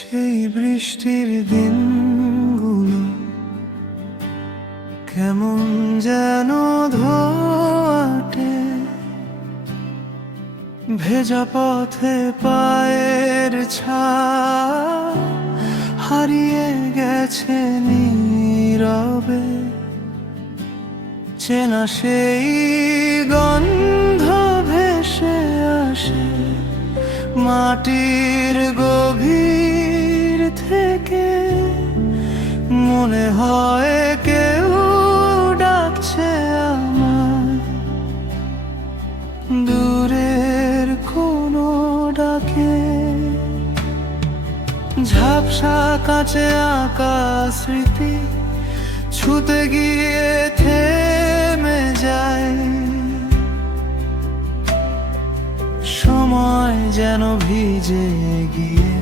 সেই বৃষ্টির দিনগুলো কেমন যেন ধোয়াটে, ভেজা পথে পায়ের ছাপ হারিয়ে গেছে নীরবে। চেনা সেই গন্ধ ভেসে আসে মাটির গভীর থেকে, মনে হয় কেউ ডাকছে আমায় দূরের কোনো ডাকে। ঝাপসা কাছে আঁকা স্মৃতি ছুতে গিয়ে থেমে যায়, সময় যেন ভিজে গিয়ে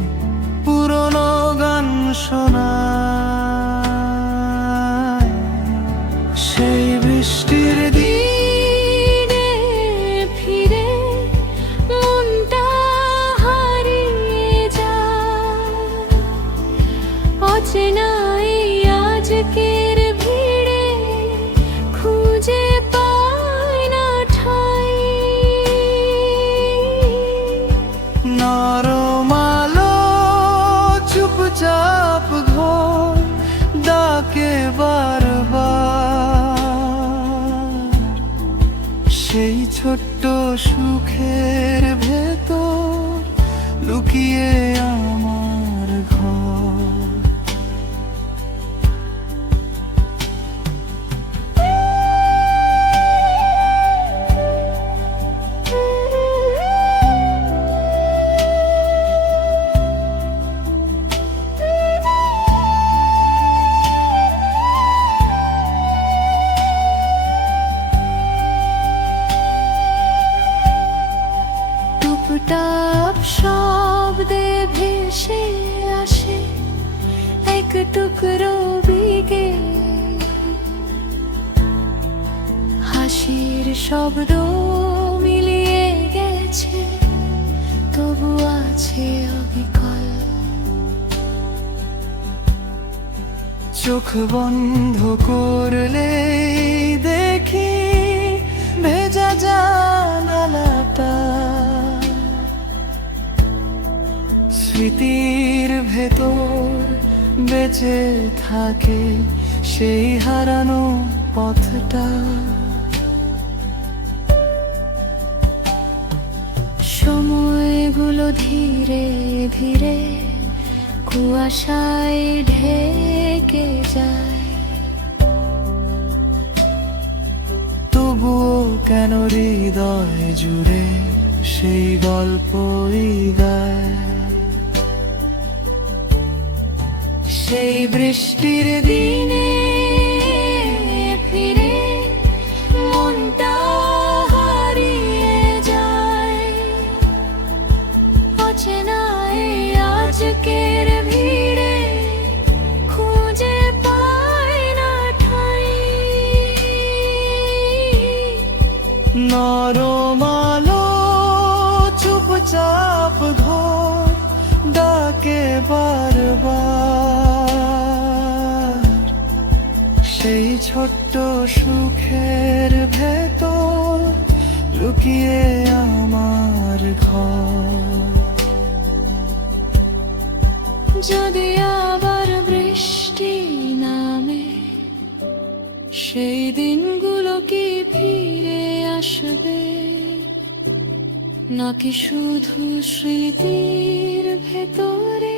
পুরনো গান শোনায়। সেই বৃষ্টির দিনে ফিরে মনটা হারিয়ে যায়, অচেনা এই আজকের ভিড়ে খুঁজে পায় না ঠাঁই। নরম আলো চুপচাপ ঘর ডাকে বারবার, সেই ছোট্ট সুখের ভেতর লুকিয়ে আমার ঘর। টুপটাপ শব্দে ভেসে আসে এক টুকরো বিকে, হাসির শব্দ মিলিয়ে গেছে তবু আছে অবিকল। চোখ বন্ধ করলে দেখি ভেজা জানালাটা, স্মৃতির ভেতর বেঁচে থাকে সেই হারানো পথটা। সময়গুলো ধীরে ধীরে কুয়াশায় ঢেকে যায়, তবুও কেন হৃদয় জুড়ে সেই গল্পই গায়। সেই বৃষ্টির দিনে ফিরে মনটা হারিয়ে যায়, অচেনা এই আজকের ভিড়ে খুঁজে পায় না ঠাঁই। নরম আলো চুপচাপ ঘর ডাকে বারবার, সেই ছোট্ট সুখের ভেতর লুকিয়ে আমার ঘর। যদি আবার বৃষ্টি নামে সেই দিনগুলো কি ফিরে আসবে, নাকি শুধু স্মৃতির ভেতরে